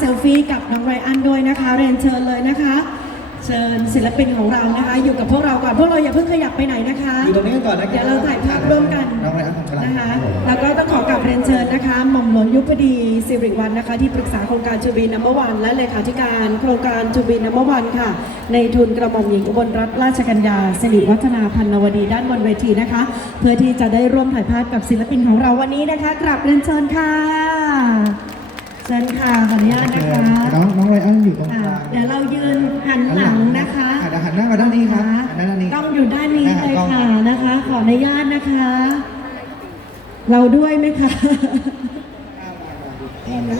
เซลฟี่กับน้องไรอันด้วยนะคะ เรียนเชิญเลยนะคะ เชิญศิลปินของเรานะคะ อยู่กับพวกเราก่อนพวกเราอย่าเพิ่งขยับไปไหนนะคะอยู่ตรงนี้กันก่อนนะครับเดี๋ยวเราถ่ายภาพร่วมกันน้องไรอันของฉลาดนะคะครับผมแล้วก็ต้องขอกลับเรียนเชิญนะคะหม่อมหลวงยุพดีสิริวัลนะคะ ที่ปรึกษาโครงการจูบีนัมเบอร์วันและเลขาธิการโครงการจูบีนัมเบอร์วันค่ะ ในทุนกระหม่อมหญิงอุบลรัตนราชกัญญาสิริวัฒนาพันนวดีด้านบนเวทีนะคะ เพื่อที่จะได้ร่วมถ่ายภาพกับศิลปินของเราวันนี้นะคะกลับเรียนเชิญค่ะเชิญค่ะขออนุญาตนะคะน้องน้องไรอันอยู่ตรงกค่ะลางเดี๋ยวเรายืนหันหลังนะคะอ่เดี๋ยวหันหน้ามาด้านนี้ครับหันหน้าด้านนี้กล้องอยู่ด้านนี้ได้เลยกล้องค่ะนะคะ ขออนุญาตนะคะ เราด้วยไหมคะ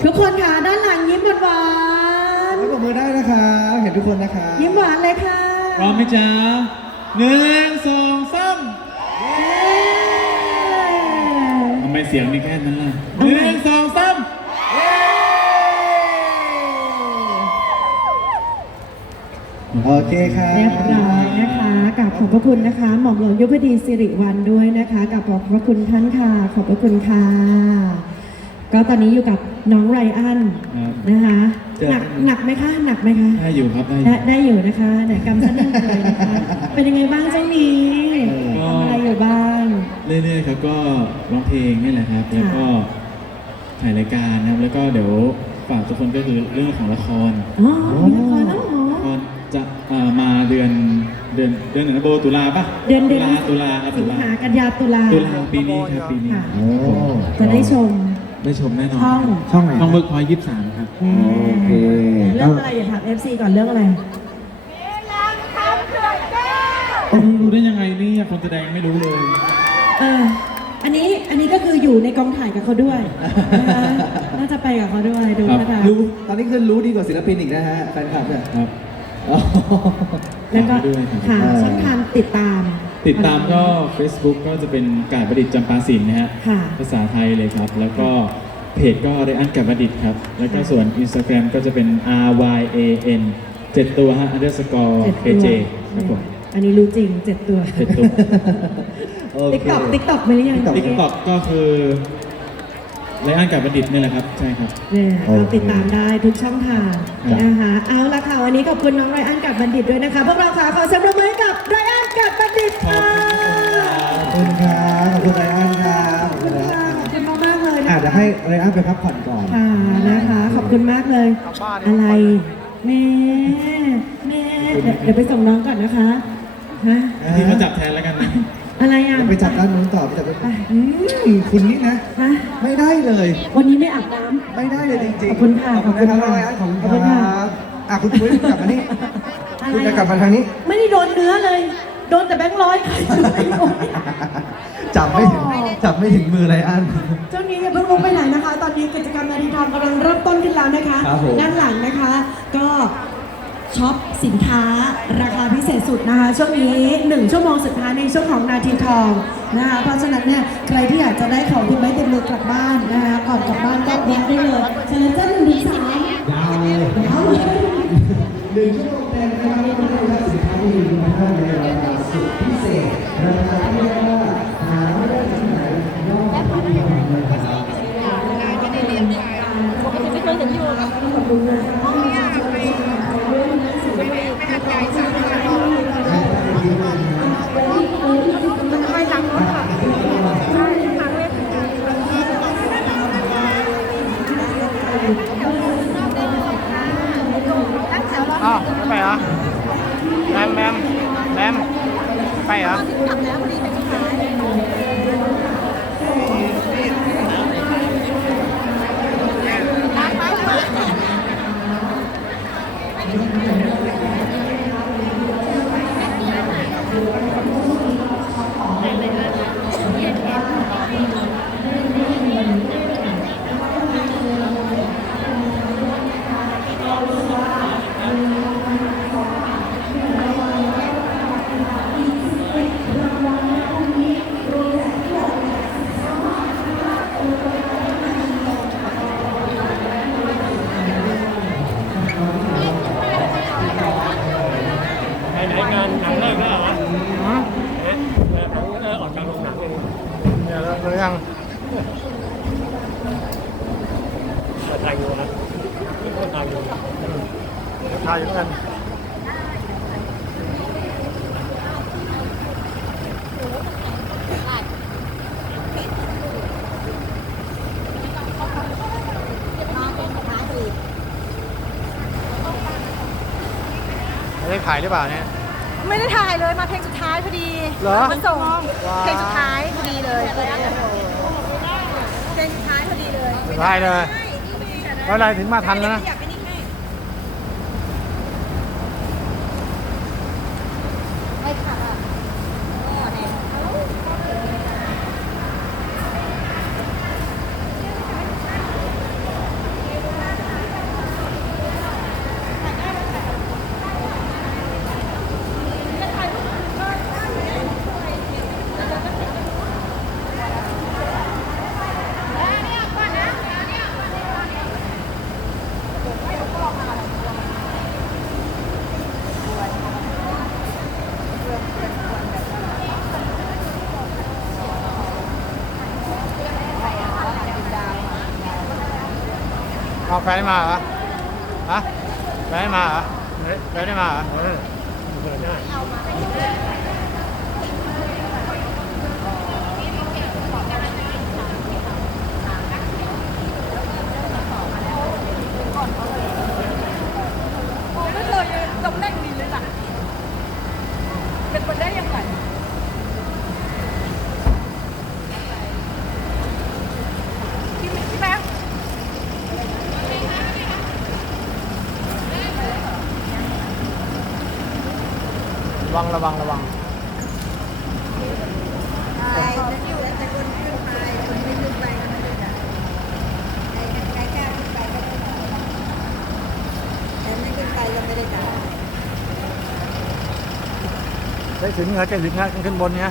ทุกคนค่ะด้านหลังยิ้มหวานไว้ปรบมือได้นะครับเห็นทุกคนนะครับๆยิ้มหวานเลยค่ะพร้อมไหมจ๊ะหนึ่งสองสามทำไมเสียงมีแค่นั้นล่ะหนึ่งส โอเคครับเรียบร้อยนะคะกับขอบพระคุณนะคะ หม่อมหลวงยุพดีสิริวัลด้วยนะคะกับขอบพระคุณท่านค่ะ ขอบพระคุณค่ะ ก็ตอนนี้อยู่กับน้องไรอันครับนะคะหนักหนักไหมคะหนักไหมคะได้อยู่ครับได้อได้ยู่ได้อยู่นะคะไหนกำสักนิดเลยนะคะเป็นยังไงบ้างเจ้าหนี้ก็ทำอะไรอยู่บ้างเรื่อยๆครับก็ร้องเพลงนี่แหละครับ แล้วก็ถ่ายรายการนะครับแล้วก็เดี๋ยวฝากทุกคนก็คือเรื่องของละครอ๋อมีละครแล้ว อมาเดือนเดือนเดือนไหนนะโบตุลาปะเดือนเดืตุอนลาตุลาครับสิตุงลาหากันยาตุลาตุลาปีนี้ครับปีนี้ค่ะโอ้จะได้ชม ได้ชมแน่นอนช่อง ช่องไหนช่องเวิร์กพอยยี่สิบสามครับแน่โอเคเรื่องอะไรอย่าถาม FC ก่อนเรื่องอะไรรู้ได้ยังไงนี่คนแสดงไม่รู้เลยเอออันนี้อันนี้ก็คืออยู่ในกองถ่ายกับเขาด้วยนะคะน่าจะไปกับเขาด้วยดูครับนะคะรู้ตอนนี้คือรู้ดีกว่าศิลปินอีกนะฮะแฟนคลับเนี่ยครับอ๋อ แล้วก็ฝากไว้ด้วยครับ ค่ะเออช่องทางติดตาม ติดตามก็ Facebook ก็จะเป็นกาดประดิษฐ์จำปาสินนะฮะค่ะภาษาไทยเลยครับ แล้วก็เพจก็ได้อันกาดประดิษฐ์ครับ แล้วก็ส่วน Instagram ก็จะเป็น R Y A N เจ็ดตัวฮะ underscore เจ็ด K ตัว J ครับผมอันนี้รู้จริงเจ็ดตัวเจ็ดตัว โอติ๊กเค ต็อกติ๊กต็อกไปหรือยัง TikTok ติ๊กต็อกก็คือ ไลอันกาดประดิษฐ์นี่แหละครับ ใช่ครับ เนี่ยโอเราเค ติดตามได้ทุกช่องทางครับ นะคะ เอาละค่ะวันนี้ขอบคุณน้องไรอันกับบัณฑิตด้วยนะคะ พวกเราค่ะขอเสียงปรบมือให้กับไรอันกับบัณฑิตค่ะขอบคุณครับขอบคุณไรอันครับขอบคุณค่ะขอบคุณมากๆเลยอะนะเดี๋ยวคะให้ไรอันไปพักผ่อนก่อนค่ะนะคะ ขอบคุณมากเลย อะไรแม่แม่เดี๋ยวเดี๋ยวไปส่งน้องก่อนนะคะฮะ ที่เขาจับแทนแล้วกันนะ อะไรอะเดี๋ยวไปจับด้านนู้นต่อไปจับด้านไปอืมคุณนี่นะ ฮะ ไม่ได้เลย วันนี้ไม่อาบน้ำ ไม่ได้เลยจริงๆขอบคุณค่ะขอบคุณนะครับขอบคุณค่ะไรอันขอบคุณขอบคุณคค่ะ รับอะคุณปุ้ยกลับมานี่อะไรคุณจะอะกลับมาทางนี้ ไม่ได้โดนเนื้อเลย โดนแต่แบงค์ร้อยค่ะจับไม่ถึงจับไม่ถึงมือไรอันเจ้านี้อย่าเพิ่งลุกไปไหนนะคะ ตอนนี้กิจกรรมนาทีทองกำลังเริ่มต้นขึ้นแล้วนะคะ ครับผมด้านหลังนะคะ ก็ ช็อปสินค้าราคาพิเศษสุดนะคะ ช่วงนี้ 1 ชั่วโมงสุดท้ายในช่วงของนาทีทองนะคะเพราะฉะนั้นเนี่ยใครที่อยากจะได้ของที่ไม่เต็มมือกลับบ้านนะคะก่อนกลับบ้านก็แวะได้เลยเชิญเจ้าหนึ่งสามยาวเลยยาเลยหนึ่งชั่วโมงเต็มนะครับคุณได้สินค้าที่มีคุณภาพในราคาสุดพิเศษราคาที่เรียกว่าหาไม่ได้ที่ไหนนอกจากที่นี่นะครับ อ้าว ไม่ไปเหรอแมมแมมแมมไปเหรอ ถ่ายอยู่นะที่คนถ่ายอยู่ถ่ายอยู่กันได้ขายหรือเปล่าเนี่ย ไม่ได้ถ่ายเลยมาเพลงสุดท้ายพอดีเหรอมันส่งเพลงสุดท้ายพอดีเลยเพลงสุดท้ายพอดีเลย สุดท้ายเลย แล้วอะไรถึงมาทันแล้วนะอยากไปนี่ให้ไม่ค่ะ ไปมาเหรอฮะไปมาเหรอไปไม่มาเหรอเปิดได้ ระวังระวังระวังไปจะอยู่แล้วแต่คนขึ้นไปคนไม่ขึ้นไปก็ไม่ได้ด่าใครใครกล้าขึ้นไปก็ไม่ได้ด่าใครไม่ขึ้นไปก็ไม่ได้ด่าได้ถึงเหรอจะถึงฮะขึ้นบนเนี่ย